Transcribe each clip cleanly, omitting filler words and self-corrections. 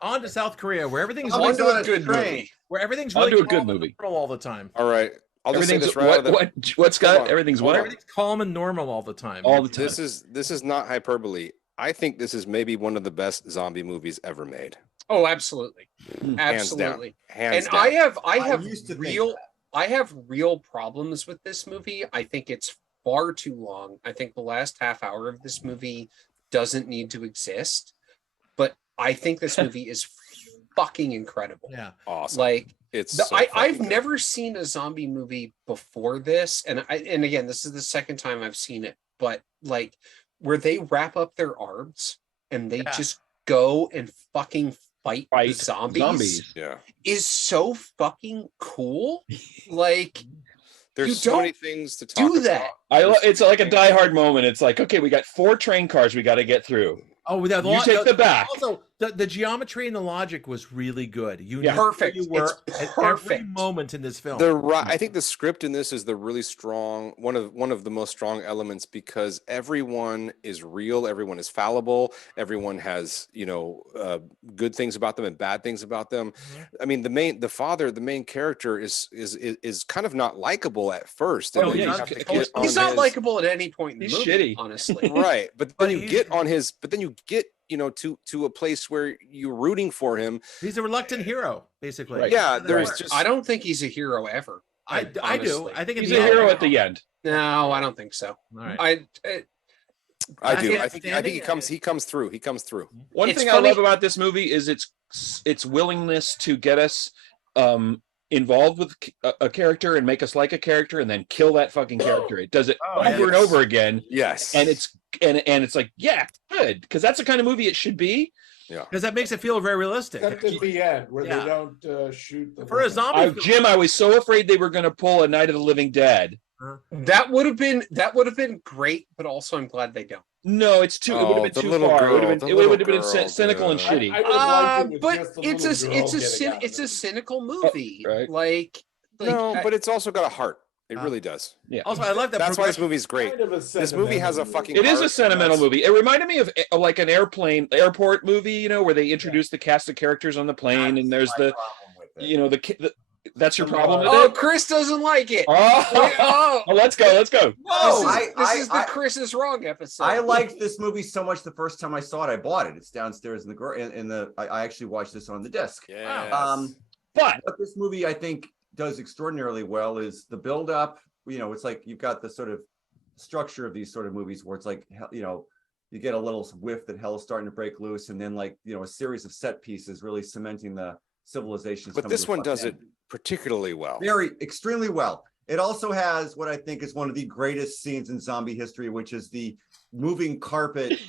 On to South Korea, where everything's On really, to a good movie. where everything's On really to a good calm and movie. normal all the time. All right. I'll just say Everything's this right out of the what Scott? Hold on. Everything's Hold what? on. Everything's calm and normal all the time. All the time. This is not hyperbole. I think this is maybe one of the best zombie movies ever made. Oh, absolutely, Hands absolutely. down. Hands And down. I have real problems with this movie. I think it's far too long. I think the last half hour of this movie doesn't need to exist. But I think this movie is fucking incredible. Yeah. Awesome. Like I've good. never seen a zombie movie before this, and again, this is the second time I've seen it. But like where they wrap up their arms and they just go and fucking fight the zombies. Yeah. Is so fucking cool. Like there's so many things to talk about. It's like a Die Hard moment. It's like, okay, we got 4 train cars we got to get through. Oh, you take the back. Also, the geometry and the logic was really good. You perfect. You were at every moment in this film. I think the script in this is the really strong one of the most strong elements because everyone is real, everyone is fallible, everyone has good things about them and bad things about them. Mm-hmm. I mean, the main character is kind of not likable at first. Oh, yeah. He's not likable at any point in the movie. Shitty, honestly. Right, but then you get to a place where you're rooting for him. He's a reluctant hero, basically. Right. Yeah, I don't think he's a hero ever. I do. I think he's a hero at the end. No, I don't think so. All right. I do. I think he comes through. One thing I love about this movie is its willingness to get us involved with a character and make us like a character and then kill that fucking character. It does it over and over again. Yes. And it's like, yeah, good, because that's the kind of movie it should be. Yeah. Because that makes it feel very realistic. Except at the end where they don't shoot the for a zombie. Jim, I was so afraid they were going to pull a Night of the Living Dead. That would have been great, but also I'm glad they don't. No, it's too. It would have been too far. It would have been cynical and shitty. But it's a cynical movie. Right. Like but it's also got a heart. It really does. Yeah. Also, I like that. That's why this movie's great. This movie has a fucking. It is a sentimental movie. It reminded me of like an airport movie, where they introduce the cast of characters on the plane, and there's that's your problem with it? Oh, Chris doesn't like it. Oh, let's go. Whoa, this is the Chris is wrong episode. I liked this movie so much the first time I saw it. I bought it. It's downstairs in the I actually watched this on the disc. Yes. But what this movie I think does extraordinarily well is the build up. It's like you've got the sort of structure of these sort of movies where it's like, you get a little whiff that hell's starting to break loose, and then a series of set pieces really cementing the civilizations. But this one does it particularly well. Extremely well. It also has what I think is one of the greatest scenes in zombie history, which is the moving carpet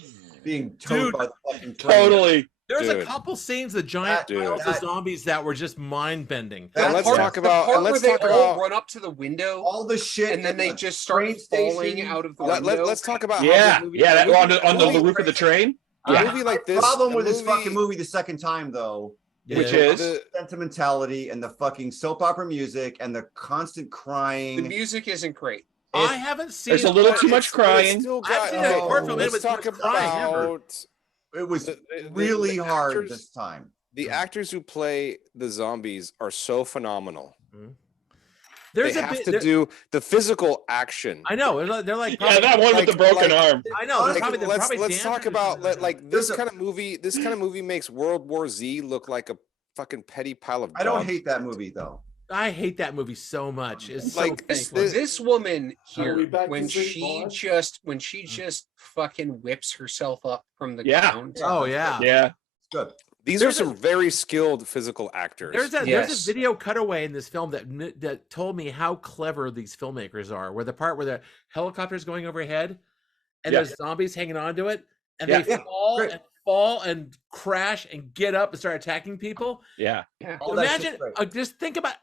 being towed by the fucking train. Totally. There's a couple scenes, the giant piles of zombies that were just mind bending. Let's talk about run up to the window, all the shit, and then they just start falling out of the window. Let's talk about on the roof of the train. A movie like this. Problem with this fucking movie the second time though, which is the sentimentality and the fucking soap opera music and the constant crying. The music isn't great. I haven't seen. There's a little too much crying. I've seen a short film. Let's talk about. It was really hard this time. The actors who play the zombies are so phenomenal. Mm-hmm. They have to do the physical action. I know they're like that one with the broken arm. I know. Let's talk about this kind of movie. This kind of movie makes World War Z look like a fucking petty pile of. I don't hate that movie though. I hate that movie so much. It's like so this woman here when she just fucking whips herself up from the ground. Oh yeah. Good. These are some very skilled physical actors. There's a video cutaway in this film that told me how clever these filmmakers are. Where the part where the helicopter's going overhead and there's zombies hanging onto it, and they fall and crash and get up and start attacking people. Yeah. Imagine, just think about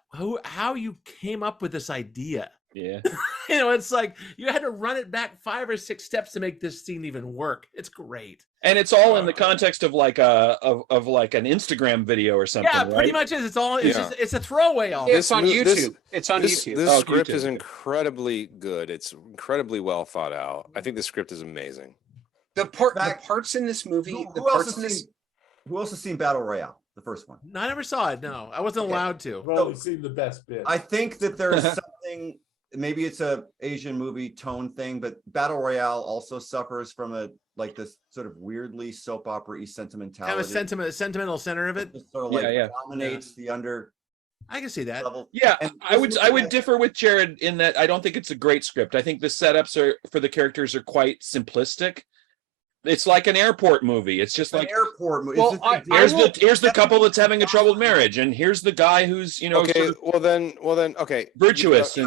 how you came up with this idea. Yeah. It's like you had to run it back 5 or 6 steps to make this scene even work. It's great. And it's all in the context of like an Instagram video or something. Yeah, pretty much is. It's all. It's a throwaway. It's on YouTube. It's on YouTube. This script is incredibly good. It's incredibly well thought out. I think the script is amazing. The parts in this movie. Who else has seen Battle Royale, the first one? No, I never saw it. No, I wasn't allowed to. I've only seen the best bit. I think that there's something. Maybe it's a Asian movie tone thing, but Battle Royale also suffers from this sort of weirdly soap opera-y sentimentality. Have a sentimental center of it. It sort of dominates the under. I can see that. Level. Yeah, And I would differ with Jared in that I don't think it's a great script. I think the setups for the characters are quite simplistic. It's like an airport movie. It's just like an airport movie. Well, here's the couple that's having a troubled marriage, and here's the guy who's okay. sort of Well then, okay. virtuous. You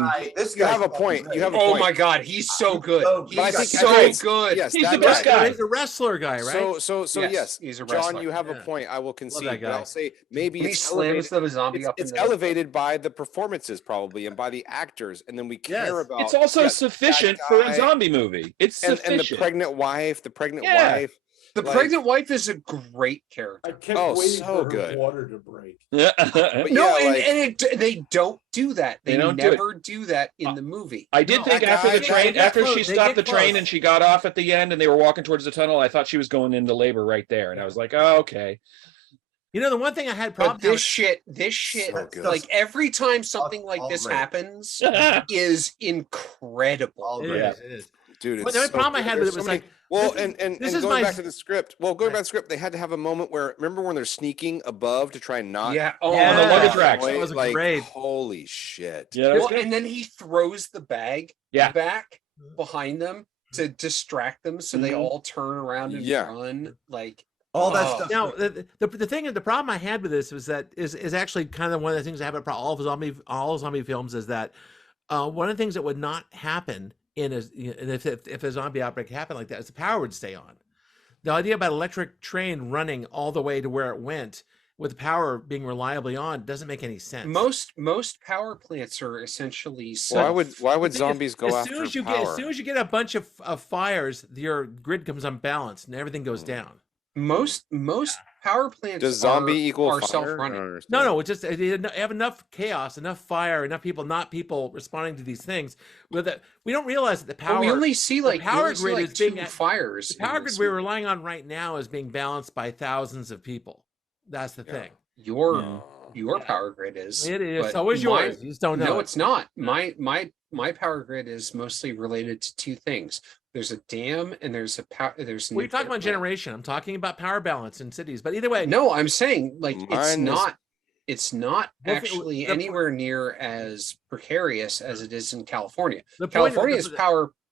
have a point. You have a Oh point. my God, he's so good. He's so good. Yes, he's that the best guy. guy. He's a wrestler guy, right? So Yes, yes, he's a John, wrestler. you have a Yeah. point. I will concede, that but guy. I'll say maybe He it's slams elevated. the zombie up. It's in the... elevated by the performances probably and by the actors, and then we care Yes. about. It's also yes, sufficient that for a guy zombie movie. It's and sufficient. the pregnant wife. Yeah. The like- pregnant wife is a great I character. kept Oh, waiting so for her good. water to break. Yeah. But No, yeah, and they don't do that. They don't do it. never do that in the movie. I did No, think that after the guy- train, they get after she close. They stopped the get train close. and she got off at the end and they were walking towards the tunnel, I thought she was going into labor right there. And I was like, oh, okay. You know, the one thing I had But problems this shit, So good. like every time something like all this great. happens, is incredible. All It great. is. It is. Dude, But it's the only so problem I good. had with There's it was so many- like, well, this is- and this is going my- back to the script. Well, going back to the script, they had to have a moment where remember when they're sneaking above to try and not. Yeah. Oh, Yeah. On the luggage Boy, racks. That was like, great. Holy shit. Yeah, that was Well, good. and then he throws the bag Yeah. back behind them to distract them, so they Mhm. all turn around and Yeah. run. Like All that Oh. stuff. Now, the thing, the problem I had with this was that is actually kind of one of the things I have about all zombie films is that one of the things that would not happen if a zombie outbreak happened like that is the power would stay on. The idea about electric train running all the way to where it went with the power being reliably on doesn't make any sense. most power plants are essentially Why would The thing is, zombies go as after soon as you power? as soon as you get a bunch of fires, your grid comes unbalanced and everything goes Mm. down. most power plants Does zombie are equal fire? self-running. I don't understand. No, it's just they have enough chaos, enough fire, enough people, not people responding to these things. With that, we don't realize that the power. Well, we only see like power we only see, grid like, is being two at- fires. The in power this grid we're movie. relying on right now is being balanced by thousands of people. That's the Yeah. thing. Your power grid is. It is. but So is mine- yours. You just don't know. No, it. it's not. My power grid is mostly related to two things. There's a dam and there's a power. There's. a Well, you're talking nuclear about plant. generation. I'm talking about power balance in cities. But either way, No, I'm saying like it's Mine is- not. It's not Well, actually the- anywhere near as precarious as it is in California. the point. California's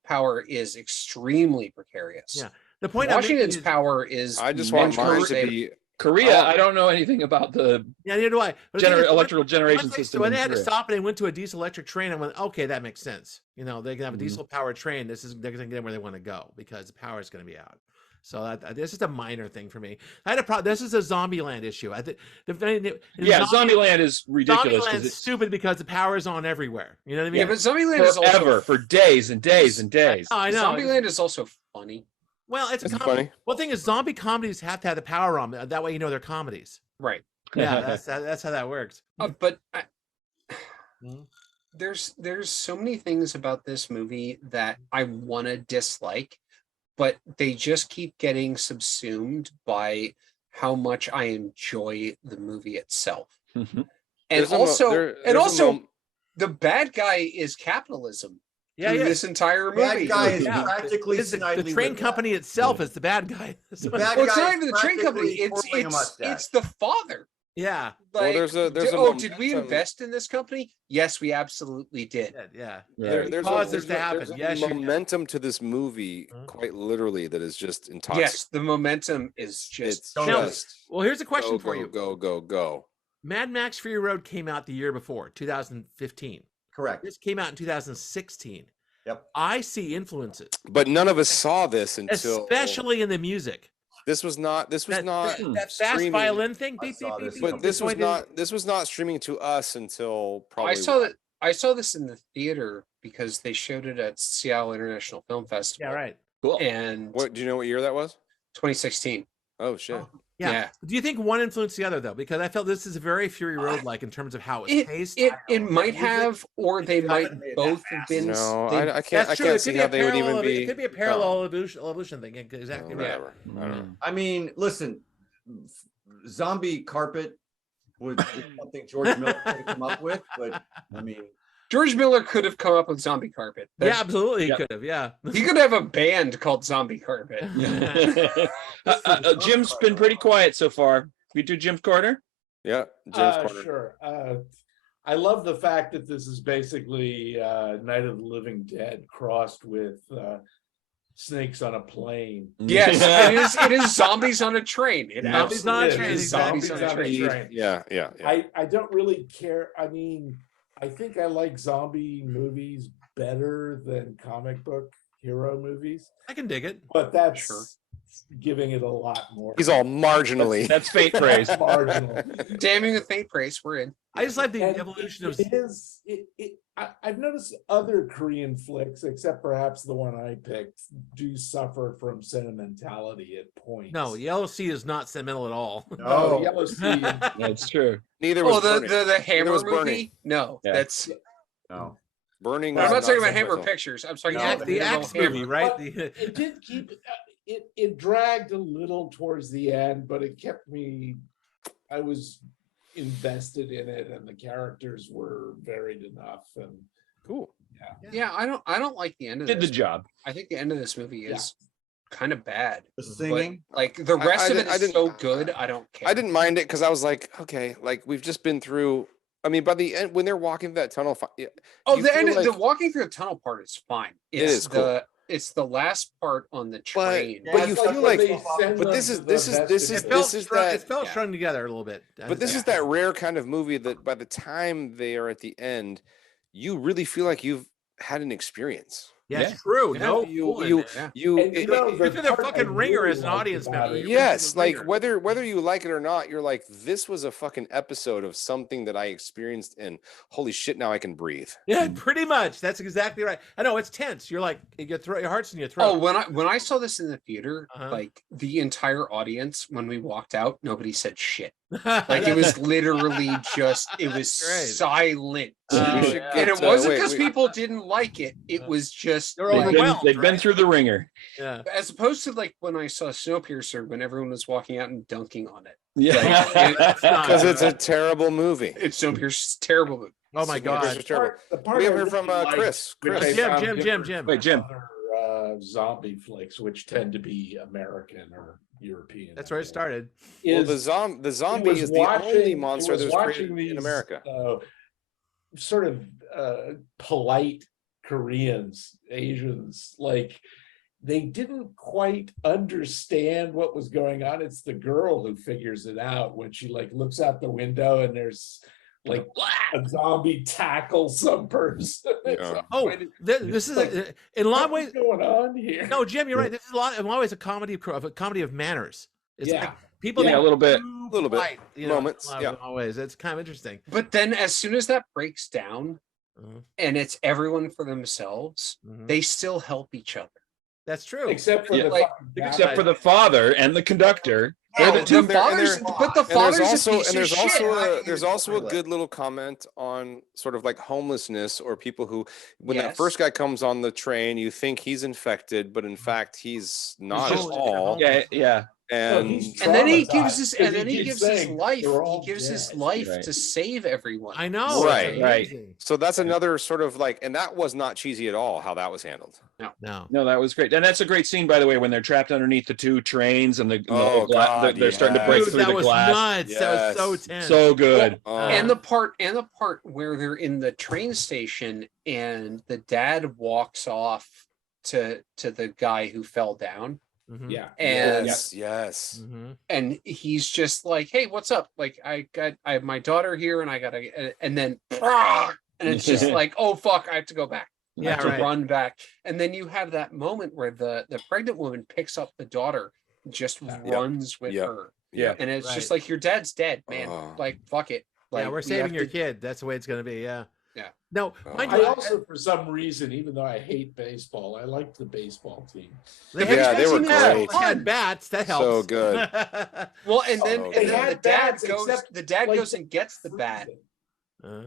power is extremely precarious. Yeah. The point I'm making Washington's is- power is. I just want much mine more to stable. be. Korea, Oh. I don't know anything about the Yeah, neither do I. But the thing is, electrical generation once they- system. when in they had to Korea. stop and they went to a diesel electric train, I went, okay, that makes sense. You know, they can have a Mhm. diesel powered train. They're going to get where they want to go because the power is going to be out. So this is a minor thing for me. I had a problem. This is a Zombieland issue. Yeah, Zombieland is ridiculous Zombieland's because it's stupid because the power is on everywhere. You know what I mean? Yeah, but Zombieland is also forever for days and days and days. I know. Zombieland is also funny. Well, it's a That's comedy. funny. Well, the thing is, zombie comedies have to have the power on. That way, you know they're comedies. Right. Yeah, that's how that works. But Mhm. there's so many things about this movie that I want to dislike, but they just keep getting subsumed by how much I enjoy the movie itself. Mhm. And There's a mo- also, there- and there's a also, mom- the bad guy is capitalism Yeah, through yeah. this entire movie. Bad guy is Yeah. practically It's the snidely train whipped company out. itself is the bad guy. The bad Well, it's guy not is even the train company. practically sporting a mustache. It's the father. Yeah, Well, Like, there's a did we momentum. invest in this company? Yes, we absolutely did. yeah. Right. There's Cause a, this there's to a- happen. there's a Yes, you- momentum to this movie, Mhm. quite literally, that is just intoxicating. Yes, the momentum is just It's Now, just Well, here's a question go, for go, you. go. Mad Max Fury Road came out the year before, 2015. Correct. This came out in 2016. Yep. I see influences, But none of us saw this until especially in the music. this was not That fast streaming. violin thing. I Beep, saw beep, this. beep, But beep, this was point is- not streaming to us until probably. I saw this in the theater because they showed it at Seattle International Film Festival. Yeah, right. Cool. And What do you know? What year that was? 2016. Oh shit! Yeah. Yeah. Do you think one influenced the other though? Because I felt this is very Fury Road like in terms of how it's It paced. it might have, or they It's might not made that both fast. have been. No, they- I can't. I That's true. can't It see could be how a they would parallel. even be. It could be a parallel evolution thing. Exactly right. Whatever. I don't know. I mean, listen, zombie carpet was something George Miller could have come up with, but I mean, George Miller could have come up with zombie carpet. Yeah, absolutely. He Yep. could have. Yeah. He could have a band called Zombie Carpet. Jim's been pretty quiet so far. We do Jim's corner. Yeah, Jim's corner. Sure. I love the fact that this is basically Night of the Living Dead crossed with snakes on a plane. Yes, it is zombies on a train. It Zombies on a absolutely train, is zombies on a train. Yeah. I don't really care. I mean, I think I like zombie movies better than comic book hero movies, I can dig it. but that's Sure. giving it a lot more. He's all marginally. That's faint praise. marginal. Damning with faint praise, we're in. I just like the And evolution of. I've noticed other Korean flicks, except perhaps the one I picked, do suffer from sentimentality at points. No, Yellow Sea is not sentimental at all. Oh, Yellow Sea. That's true. Neither Oh, was Burning. the Hammer was movie? Burning. No, Yeah. that's. no. Burning. I'm is not talking about sentimental. Hammer Pictures. I'm talking The, about the Axe Hammer. movie, right? But it did keep it dragged a little towards the end, but it kept me. I was invested in it, and the characters were varied enough. And Cool. Yeah, I don't like the end of Did the this. job. I think the end of this movie is kind of bad. The But, singing. like the rest of it I is didn't- so good, I don't care. I didn't mind it because I was like, okay, like we've just been through. I mean, by the end, when they're walking that tunnel, Oh, you the end, feel the like- walking through the tunnel part is fine. It It's is cool. It's the last part on the train. But you That's feel when like- they send but them this to is- the this is- this vestibule. It felt, this is strung, that- it felt yeah. strung together a little bit. But this is that rare kind of movie that by the time they are at the end, you really feel like you've had an experience. Yeah, Yeah. it's true. Yeah, No, you- fooling you- it. Yeah. You, And you know, You're the through the part I fucking ringer really as an liked audience about member. it- You're yes, through the like ringer. whether you like it or not, you're like, this was a fucking episode of something that I experienced, and holy shit, now I can breathe. Yeah, pretty much. That's exactly right. I know it's tense. You're like your heart's in your throat. Oh, when I saw this in the theater, Uh-huh. like the entire audience, when we walked out, nobody said shit. Like it was literally just it was Great. silent. Oh, We should yeah. And get, it wasn't wait, because wait. people didn't like it. It was just They're like, overwhelmed. They've been right? through the ringer. Yeah. as opposed to like when I saw Snowpiercer when everyone was walking out and dunking on it. Yeah. That's not- Because it's a terrible movie. It's Snowpiercer's terrible movie. Oh my Snowpiercer's god. terrible. The part We I haven't heard from really liked, Chris. which Chris. I Jim, found Jim, different Jim. Wait, Jim. from other, zombie flicks, which tend to be American or European. That's where it started. Well, Is the zombie was is the only watching- monster it was that was watching created in these, America. sort of polite Koreans, Asians, like they didn't quite understand what was going on. It's the girl who figures it out when she like looks out the window and there's like a zombie tackles some person. It's Yeah. like, Oh, wait, this is like, in a lot of what's ways. going on here? No, Jim, you're right. This is in a lot of ways a comedy of manners. It's Yeah. like people Yeah, being a little bit. too Little bit. polite, you know, Moments, in a lot of ways. It's kind of interesting. But then as soon as that breaks down Mhm. and it's everyone for themselves, Mhm. they still help each other. That's true. Except for Yeah. the Like, fucking Except guy. for the father and the conductor. They're Oh, the two. the father's, but the And father's there's also a piece and there's of also shit. there's also a good little comment on sort of like homelessness or people who when that Yes. first guy comes on the train, you think he's infected, but in fact he's not just- at all. Yeah, yeah. No, And he's And then he traumatized, gives his 'cause and then he keeps gives his saying, life. "They're He all gives his dead." life Right. to save everyone. I know. Right, it's right. amazing. so that's another sort of like, and that was not cheesy at all how that was handled. No. No, that was great. And that's a great scene, by the way, when they're trapped underneath the two trains and the Oh, God, they're starting to break Dude, through that the was glass. nuts. That was so Yes. tense. So good. Oh, And the part where they're in the train station and the dad walks off to the guy who fell down Mhm. Yeah. and yes. Mhm. and he's just like, hey, what's up? Like I have my daughter here and I gotta and then and it's just like, oh fuck, I have to go back. I Yeah, have to right. run back. And then you have that moment where the pregnant woman picks up the daughter, just runs with Yep. her. Yeah. And it's just Right. like your dad's dead, man. Oh. Like fuck it. Like Yeah, we're we saving have your to- kid. That's the way it's going to be. Yeah. Yeah. No, Oh. mind I you, also, for some reason, even though I hate baseball, I like the baseball team. they Yeah, had, they were had- great. had bats. That helps. So good. Well, and then, Oh, and They then had the dad bats, goes. except, The dad like, goes and gets the bat, Uh,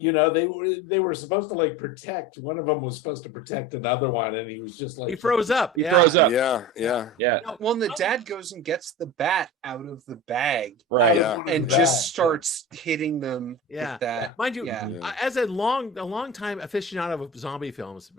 you know, they were supposed to like protect. One of them was supposed to protect another one, and he was just like He froze up. He froze up. Yeah. Well, and the dad goes and gets the bat out of the bag, Right. Yeah. and just starts hitting them Yeah. with that. Mind you, Yeah. as a long time aficionado of zombie films,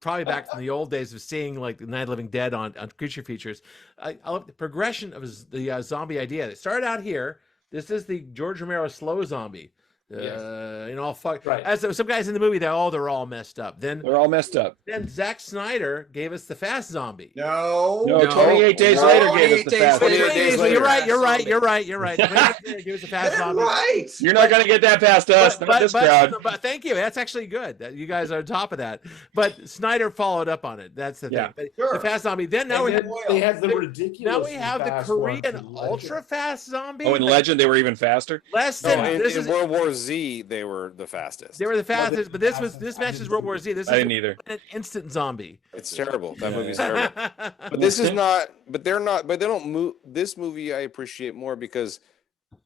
probably back from the old days of seeing like the Night of the Living Dead on creature features, I love the progression of the zombie idea. It started out here. This is the George Romero slow zombie. You know, fuck. Right. As some guys in the movie, they're all messed up. Then They're all messed up. Then Zack Snyder gave us the fast zombie. No. No, 28 days later gave us the fast. 28 days later. You're right. 28 days later, give us the fast zombie. Right. You're not going to get that past us, not this crowd. But thank you. That's actually good. That you guys are on top of that. But Snyder followed up on it. That's the Yeah. thing. But Sure. the fast zombie. Then now they had the ridiculous. now we have the fast one Korean from ultra Legend. fast zombie. Oh, in Legend, they were even faster. Less No, than this in is. World War Z, they were the fastest. They were the fastest, but this fastest. matches World War Z. This I is didn't either. an instant zombie. It's terrible. That Yeah. movie's terrible. But this is not. But they're not. But they don't move. This movie I appreciate more because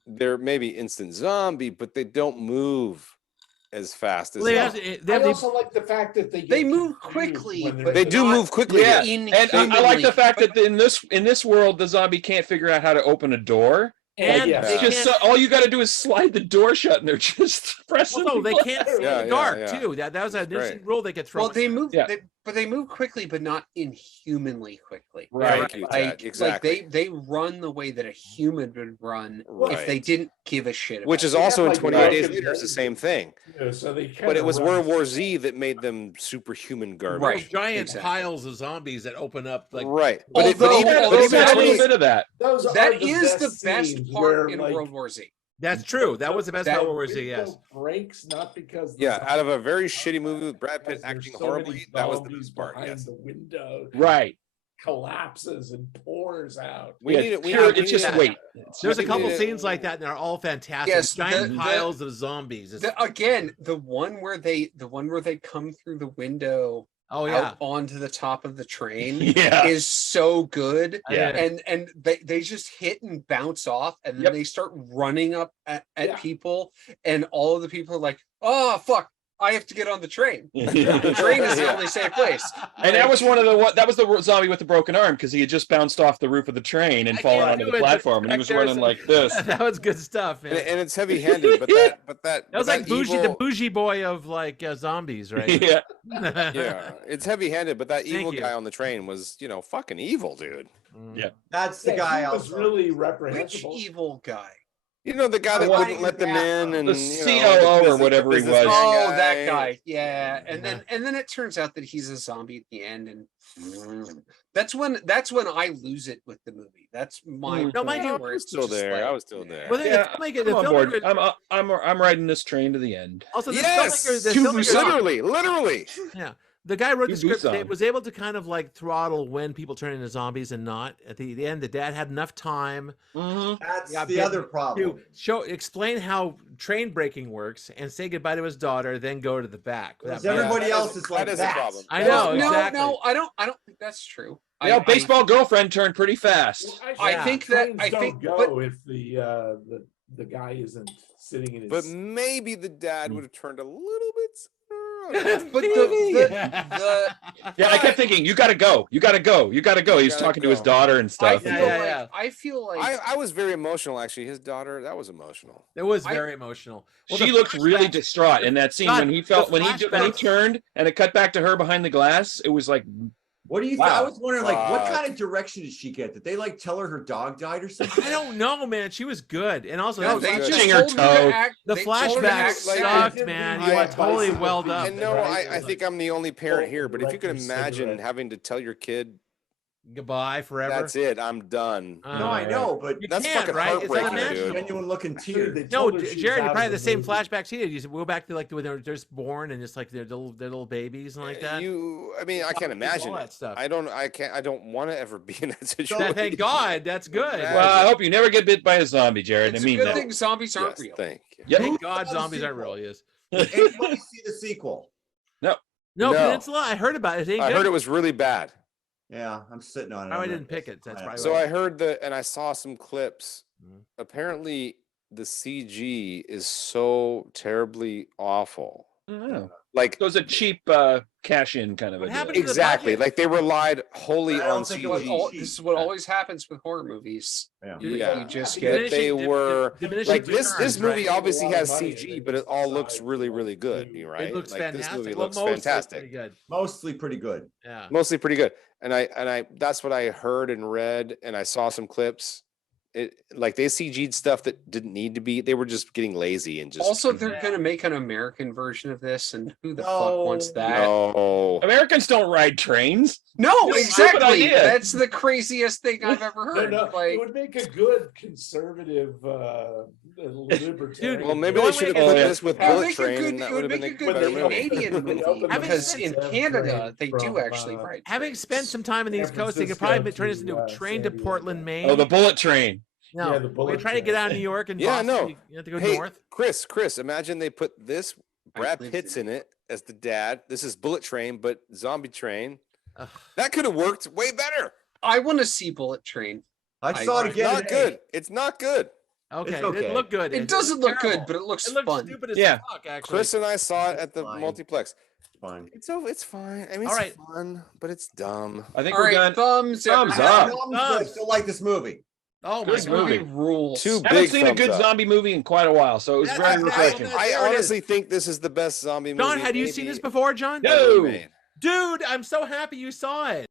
they're maybe instant zombie, but they don't move as fast as. Well, I also like the fact that they They get move confused quickly, when they're but They do not move quickly. Yeah. here. And I like the fact But- that in this world, the zombie can't figure out how to open a door. And Yeah. they It's just can't, all you got to do is slide the door shut, and they're just pressing. well, no, they can't see in Yeah, the yeah, dark yeah. too. That was an Right. instant rule they could throw. Well, they move, Yeah. but they move quickly, but not inhumanly quickly. Right. Thank you, Ted. Like, Exactly. like they run the way that a human would run if they Right. didn't give a shit. Which about is it. They also have, in like, 28 days broken later. It's the bones. same thing. So they But it was kinda World run- War Z that made them superhuman garbage. Right. giant Exactly. piles of zombies that open up like Right. Although- Although even a little 20 bit of that. Those are That the is the best best scenes part where, in like, World War Z. that's true. That was the best That- World War Z. window Yes. breaks not because the Yeah, out of a very zombies shitty movie with Brad Pitt because there's acting so many horribly, that was the zombies best part. behind Yes. the window Right. collapses and pours out. We Yeah, need it. We pure- need it's just it. weight. There's a I think couple they- scenes like that, and they're all fantastic. Yes, Giant the- piles of zombies. It's- Again, the one where they come through the window oh yeah. out onto the top of the train Yeah. is so good. Yeah. And they just hit and bounce off, and then Yep. they start running up at Yeah. people, and all of the people are like, "Oh fuck, I have to get on the train." The And train is the Yeah. only safe place. that was that was the zombie with the broken arm because he had just bounced off the roof of the train and I fallen can't onto do the it, but platform, and he was there's- running like this. That was good stuff, man. And it's heavy-handed, but that That was like bougie, the bougie boy of like zombies, right? Yeah. Yeah, it's heavy-handed, but that Thank evil you. guy on the train was, fucking evil, dude. Mm. Yeah. That's the Yeah, guy. he was Also. really Which reprehensible. evil guy? The guy that Why wouldn't is let them that? in, and The the COO or business- whatever he businessman was. Oh, that guy. Yeah. And Yeah. then it turns out that he's a zombie at the end, and that's when I lose it with the movie. That's my No, mind you, where I was it's still just there. like- I was still there. Well, Yeah, the filmmaker, I'm on board. filmmaker- I'm riding this train to the end. also this Yes, filmmaker, the filmmaker, literally. yeah, the guy who wrote the To script. They Busan. was able to kind of like throttle when people turn into zombies and not. At the end, the dad had enough time That's Yeah, the but- other problem. to explain how train braking works and say goodbye to his daughter, then go to the back. Because That- everybody that else is- is that like is a that. problem. I know, No, exactly. no, I don't think that's true. You know, baseball girlfriend turned pretty fast. I think that- trains I don't think- go but- if the guy isn't sitting in his. But maybe the dad would have turned a little bit sooner. But the Yeah, I kept thinking, you gotta go. You gotta go. You gotta go. He was Gotta talking to his go. daughter and I stuff. feel Yeah, like I feel like I was very emotional, actually. His daughter, that was emotional. It was I- very emotional. Well, She the looked really flashback- distraught in that scene God, when he the felt when he flashbacks- turned and it cut back to her behind the glass. It was like, What do you think? I Wow. was wondering, like, what Fuck. kind of direction did she get? Did they like tell her dog died or something? I don't know, man. She was good, and also no, that was they good. just Touching her told her toe. to act. the they told her to flashbacks act like- sucked, man. You I- are totally welled up. And no, Right? I think I'm the only parent here, but if you could Director's imagine cigarette. having to tell your kid, Goodbye forever. that's it, I'm done. No, I know, but You That's can't, fucking right? It's heartbreaking, unimaginable. dude. genuine looking Actually, tear. they No, told her she was Jared, you're out probably of the same movie. flashbacks he did. You go back to like when they were just born and just like their little babies and like that. I mean, I can't All imagine that it. stuff. I don't want to ever be in that situation. Thank God, that's good. Imagine. well, I hope you never get bit by a zombie, Jared. It's I a mean good that. thing zombies aren't Yes, real. thank you. Yeah. Thank God, saw the zombies aren't sequel? real. Yes. Did anybody see the sequel? No, No. Peninsula. I heard about it. It ain't I good. heard it was really bad. Yeah, I'm sitting on it. Oh, I I'm didn't not- pick it. That's Yeah. probably So right. I heard and I saw some clips. Mhm. Apparently, the CG is so terribly awful. I don't know. Like So it's a cheap cash in kind of What a happened deal. to the exactly, budget? like they relied wholly I don't on think it was CG. all- This is what always happens with horror movies. Yeah. Yeah. You just That get they were diminishing like this returns, movie right? obviously A lot of has money, CG, and but they it all just looks decide really, what really to good. do. Right? It looks like fantastic. this movie Well, looks mostly fantastic. pretty good. Mostly pretty good. Yeah. Mostly pretty good. And I that's what I heard and read, and I saw some clips. It like they CG'd stuff that didn't need to be. They were just getting lazy and just Also, they're gonna make an American version of this, and who the fuck wants No. that? no. Americans don't ride trains. No, Stupid exactly. idea. That's the craziest thing I've ever No, heard. no, Like, it would make a good conservative libertarian. Dude, Well, maybe The they only should have way put to- this with it would Bullet make a Train, good, and that it would would have make been a a good better movie. Canadian movie Open because the in Sev Canada train they do from, actually ride. Having trains. spent some time in the San East Coast, they could Francisco probably turn this into a to, train to San Diego. Portland, Maine. Oh, the bullet train. No, Yeah, the we're bullet trying to get train. out of New York and Yeah, Boston. no. You have to go Hey, north. Chris, imagine they put this Brad lived Pitt's in in it as the dad. This is Bullet Train, but Zombie Train. Ugh. That could have worked way better. I want to see Bullet Train. I saw it It's again. not today. good. It's not good. Okay, it okay. didn't look good. It doesn't look good, terrible. but it looks It looks fun. stupid as Yeah. fuck, actually. Chris and I saw it at the Fine. multiplex. Fine. It's fine. I mean, All it's right. fun, but it's dumb. I think All we're right, done. thumbs Thumbs everybody. up. I still like this movie. Oh my This god. movie rules. Two I haven't big seen a thumbs good up. zombie movie in quite a while, so it was That's very exactly refreshing. what- I There it honestly is. think this is the best zombie movie. John, had you seen maybe this before, John? No. ever made. Dude, I'm so happy you saw it.